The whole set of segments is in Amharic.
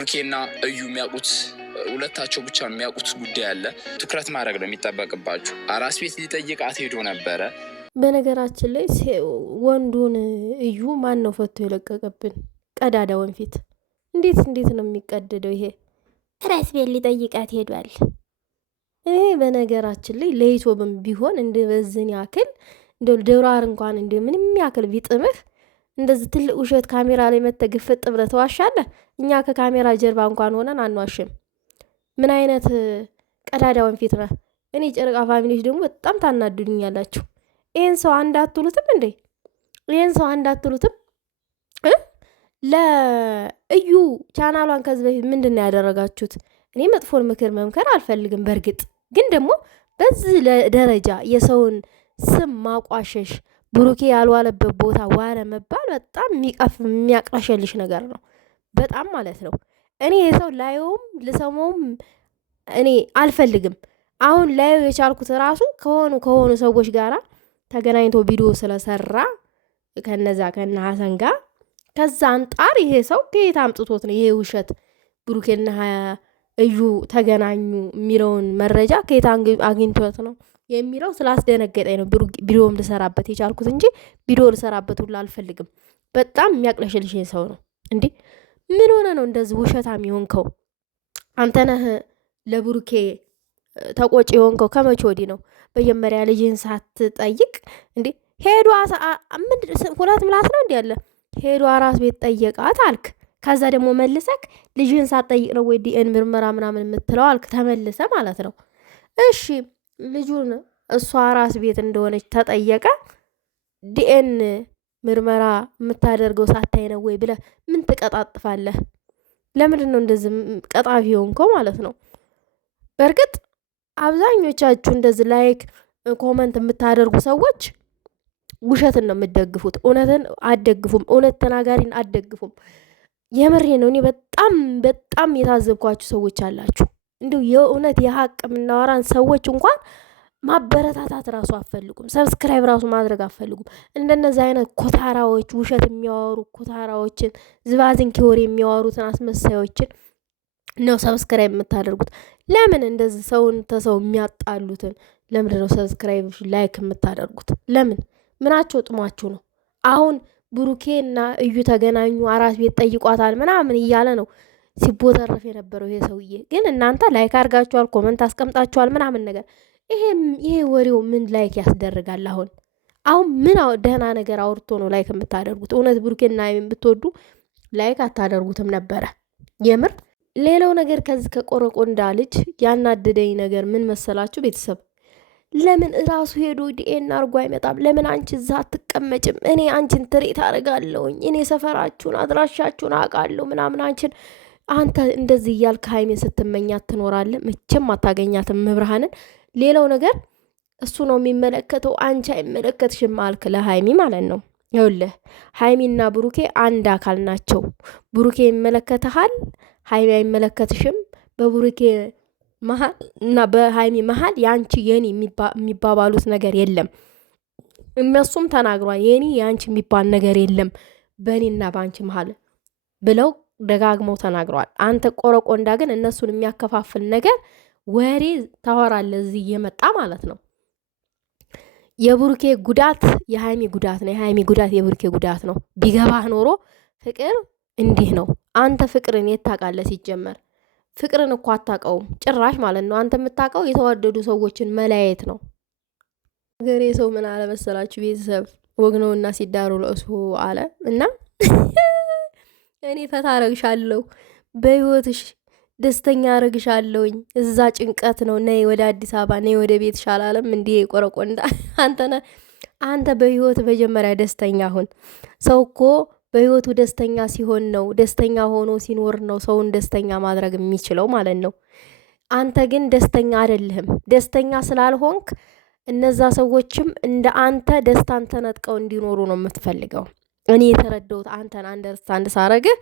ብሩኬና እዩ የሚያውቁት ሁለታቸው ብቻ የሚያውቁት ጉዳይ አለ። ትኩረት ማድረግ ነው የሚጠበቅባችሁ። አራስ ቤት ሊጠይቃት ሄዶ ነበረ። በነገራችን ላይ ወንዱን እዩ ማን ነው ፈቶ የለቀቀብን? ቀዳዳ ወንፊት እንዴት ነው የሚቀደደው? ይሄ አራስ ቤት ሊጠይቃት ሄዷል። ይሄ በነገራችን ላይ ለይቶብም ቢሆን እንደ በዝን ያክል እንደ ደራር እንኳን እንደ ምንም ያክል ቢጥምህ እንደዚህ ትልቅ ውሸት ካሜራ ላይ መተግፈጥ ብለህ ተዋሻለህ። እኛ ከካሜራ ጀርባ እንኳን ሆነን አንዋሽም። ምን አይነት ቀዳዳ ወንፊት ነህ? እኔ ጨረቃ ፋሚሊዎች ደግሞ በጣም ታናዱኛላችሁ። ይሄን ሰው አንድ አትሉትም እንዴ? ይሄን ሰው አንድ አትሉትም? ለእዩ ቻናሏን ከዚህ በፊት ምንድን ነው ያደረጋችሁት? እኔ መጥፎን ምክር መምከር አልፈልግም። በእርግጥ ግን ደግሞ በዚህ ደረጃ የሰውን ስም ማቋሸሽ፣ ብሩኬ ያልዋለበት ቦታ ዋለ መባል በጣም የሚያቅለሸልሽ ነገር ነው። በጣም ማለት ነው። እኔ የሰው ላየውም ልሰማውም እኔ አልፈልግም። አሁን ላየው የቻልኩት ራሱ ከሆኑ ሰዎች ጋራ ተገናኝቶ ቪዲዮ ስለሰራ ከነዛ ከነ ሀሰን ጋር ከዛ አንጣር ይሄ ሰው ከየት አምጥቶት ነው ይሄ ውሸት ብሩኬና እዩ ተገናኙ የሚለውን መረጃ ከየት አግኝቶት ነው የሚለው ስላስደነገጠኝ ነው ቪዲዮም ልሰራበት የቻልኩት እንጂ ቪዲዮ ልሰራበት ሁሉ አልፈልግም። በጣም የሚያቅለሽልሽ ሰው ነው እንዴ! ምን ሆነ ነው እንደዚህ ውሸታም የሆንከው? አንተ ነህ ለብሩኬ ተቆጭ የሆንከው ከመቼ ወዲህ ነው? መጀመሪያ ልጅህን ሳትጠይቅ እንዴ ሄዱ ሁለት ምላስ ነው እንዲ ያለ ሄዱ አራስ ቤት ጠየቃት አልክ። ከዛ ደግሞ መልሰክ ልጅህን ሳትጠይቅ ነው ወይ ዲኤን ምርመራ ምናምን የምትለው አልክ። ተመልሰ ማለት ነው። እሺ ልጁን እሷ አራስ ቤት እንደሆነች ተጠየቀ። ዲኤን ምርመራ የምታደርገው ሳታይ ነው ወይ ብለህ ምን ትቀጣጥፋለህ? ለምንድን ነው እንደዚህ ቀጣፊ ሆንከው ማለት ነው? በእርግጥ አብዛኞቻችሁ እንደዚህ ላይክ ኮመንት የምታደርጉ ሰዎች ውሸትን ነው የምትደግፉት፣ እውነትን አትደግፉም፣ እውነት ተናጋሪን አትደግፉም። የምሬ ነው። እኔ በጣም የታዘብኳችሁ ሰዎች አላችሁ። እንዲሁ የእውነት የሀቅ የምናወራን ሰዎች እንኳን ማበረታታት ራሱ አትፈልጉም። ሰብስክራይብ ራሱ ማድረግ አትፈልጉም። እንደነዚህ አይነት ኮታራዎች፣ ውሸት የሚያወሩ ኮታራዎችን፣ ዝባዝን ኪወር የሚያወሩትን አስመሳዮችን ነው ሰብስክራይብ የምታደርጉት። ለምን እንደዚህ ሰውን ተሰው የሚያጣሉትን ለምንድን ነው ሰብስክራይብ ላይክ የምታደርጉት? ለምን ምናቸው ጥሟችሁ ነው? አሁን ብሩኬ እና እዩ ተገናኙ አራስ ቤት ጠይቋታል ምናምን እያለ ነው ሲቦተረፍ የነበረው ይሄ ሰውዬ። ግን እናንተ ላይክ አድርጋችኋል፣ ኮመንት አስቀምጣችኋል ምናምን ነገር። ይሄ ወሬው ምን ላይክ ያስደርጋል? አሁን ምን ደህና ነገር አውርቶ ነው ላይክ የምታደርጉት? እውነት ብሩኬና ብትወዱ ላይክ አታደርጉትም ነበረ የምር። ሌላው ነገር ከዚህ ከቆረቆንዳ ልጅ ያናደደኝ ነገር ምን መሰላችሁ ቤተሰብ? ለምን እራሱ ሄዶ ዲኤን አርጎ አይመጣም? ለምን አንቺ እዛ አትቀመጭም? እኔ አንቺን ትሬት አደርጋለሁኝ፣ እኔ ሰፈራችሁን አድራሻችሁን አውቃለሁ ምናምን። አንተ እንደዚህ እያልክ ሀይሜን ስትመኛት ትኖራለህ። መቼም አታገኛትም መብርሃንን። ሌላው ነገር እሱ ነው የሚመለከተው፣ አንቺ አይመለከትሽም አልክ ለሀይሚ ማለት ነው። ይኸውልህ ሀይሚና ብሩኬ አንድ አካል ናቸው። ብሩኬ ይመለከትሃል፣ ሀይሚ አይመለከትሽም። በብሩኬ መሀል እና በሀይሚ መሀል የአንቺ የኔ የሚባባሉት ነገር የለም። እነሱም ተናግሯል። የኔ የአንቺ የሚባል ነገር የለም በእኔና በአንቺ መሀል ብለው ደጋግመው ተናግረዋል። አንተ ቆረቆንዳ ግን እነሱን የሚያከፋፍል ነገር ወሬ ታወራለህ እዚህ እየመጣ ማለት ነው። የብሩኬ ጉዳት የሀይሚ ጉዳት ነው፣ የሀይሚ ጉዳት የብሩኬ ጉዳት ነው። ቢገባህ ኖሮ ፍቅር እንዲህ ነው። አንተ ፍቅርን የት ታውቃለህ? ሲጀመር ፍቅርን እኮ አታውቀውም ጭራሽ ማለት ነው። አንተ የምታውቀው የተዋደዱ ሰዎችን መለያየት ነው። ሀገሬ ሰው ምን አለ መሰላችሁ ቤተሰብ፣ ወግ ነውና ሲዳሩ ለእሱ አለ እና እኔ ፈታ አረግሻለሁ፣ በህይወትሽ ደስተኛ አረግሻለሁኝ። እዛ ጭንቀት ነው፣ ነይ ወደ አዲስ አበባ ነይ ወደ ቤትሽ አላለም እንዴ? ቆረቆንዳ አንተ በህይወት መጀመሪያ ደስተኛ ሁን። ሰው እኮ በህይወቱ ደስተኛ ሲሆን ነው፣ ደስተኛ ሆኖ ሲኖር ነው ሰውን ደስተኛ ማድረግ የሚችለው ማለት ነው። አንተ ግን ደስተኛ አይደለህም። ደስተኛ ስላልሆንክ እነዛ ሰዎችም እንደ አንተ ደስታን ተነጥቀው እንዲኖሩ ነው የምትፈልገው። እኔ የተረዳሁት አንተን አንደርስታንድ ሳረግህ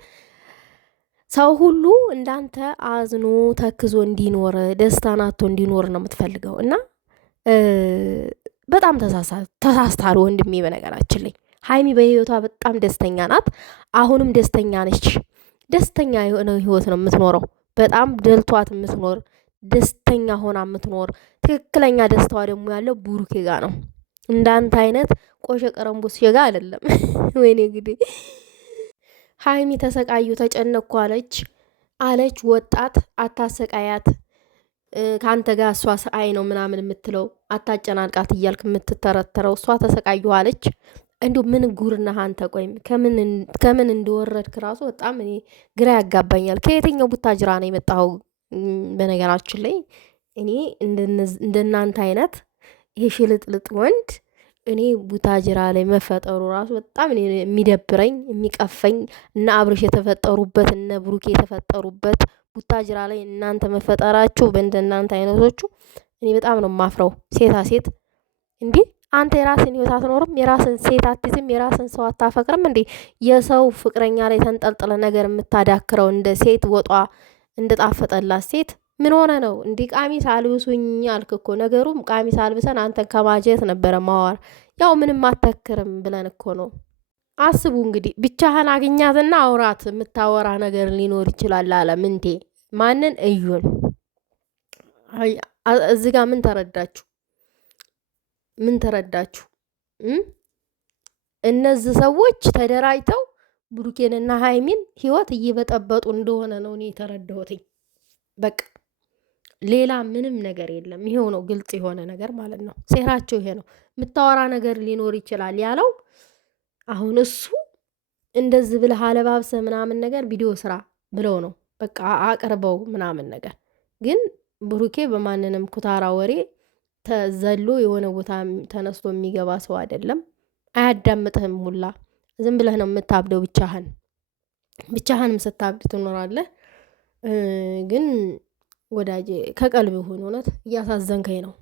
ሰው ሁሉ እንዳንተ አዝኖ ተክዞ እንዲኖር ደስታን አጥቶ እንዲኖር ነው የምትፈልገው። እና በጣም ተሳስታል ወንድሜ። በነገራችን ላይ ሀይሚ በህይወቷ በጣም ደስተኛ ናት። አሁንም ደስተኛ ነች። ደስተኛ የሆነ ህይወት ነው የምትኖረው። በጣም ደልቷት የምትኖር ደስተኛ ሆና የምትኖር ትክክለኛ ደስታዋ ደግሞ ያለው ብሩኬ ጋር ነው። እንዳንተ አይነት ቆሸ ቀረምቦስ ሸጋ አይደለም። ወይኔ እንግዲህ ሀይሚ ተሰቃዩ ተጨነኩ አለች ወጣት አታሰቃያት ከአንተ ጋር እሷ ሰአይ ነው ምናምን የምትለው አታጨናንቃት እያልክ የምትተረተረው እሷ ተሰቃዩ አለች። እንዲሁ ምን ጉርና አንተ ቆይም ከምን እንደወረድክ ራሱ በጣም እኔ ግራ ያጋባኛል። ከየትኛው ቡታጅራ ነው የመጣኸው? በነገራችን ላይ እኔ እንደናንተ አይነት ይሄ ሽልጥልጥ ወንድ እኔ ቡታጅራ ላይ መፈጠሩ ራሱ በጣም እኔ የሚደብረኝ የሚቀፈኝ እና አብርሽ የተፈጠሩበት እነ ብሩኬ የተፈጠሩበት ቡታጅራ ላይ እናንተ መፈጠራችሁ በእንደናንተ አይነቶቹ እኔ በጣም ነው ማፍረው። ሴታ ሴት እንዲህ አንተ የራስን ህይወት አትኖርም? የራስን ሴት አትይዝም? የራስን ሰው አታፈቅርም እንዴ? የሰው ፍቅረኛ ላይ ተንጠልጥለ ነገር የምታዳክረው እንደ ሴት ወጧ እንደ ጣፈጠላት ሴት ምን ሆነ ነው እንዲህ? ቃሚስ አልብሱኝ አልክ እኮ። ነገሩም ቃሚስ አልብሰን አንተን ከማጀት ነበረ ማዋር። ያው ምንም አተክርም ብለን እኮ ነው። አስቡ እንግዲህ ብቻህን አግኛትና አውራት። የምታወራ ነገር ሊኖር ይችላል አለ ምንቴ። ማንን? እዩን። እዚህ ጋር ምን ተረዳችሁ? ምን ተረዳችሁ? እነዚህ ሰዎች ተደራጅተው ብሩኬንና ሀይሚን ህይወት እየበጠበጡ እንደሆነ ነው እኔ የተረዳሁትኝ። በቃ ሌላ ምንም ነገር የለም። ይሄው ነው ግልጽ የሆነ ነገር ማለት ነው። ሴራቸው ይሄ ነው። የምታወራ ነገር ሊኖር ይችላል ያለው አሁን እሱ እንደዚህ ብለህ አለባብሰህ ምናምን ነገር ቪዲዮ ስራ ብለው ነው በቃ አቅርበው ምናምን ነገር። ግን ብሩኬ በማንንም ኩታራ ወሬ ተዘሎ የሆነ ቦታ ተነስቶ የሚገባ ሰው አይደለም። አያዳምጥህም ሁላ። ዝም ብለህ ነው የምታብደው ብቻህንም ስታብድ ትኖራለህ። ግን ወዳጄ ከቀልብ ይሁን። እውነት እያሳዘንከኝ ነው።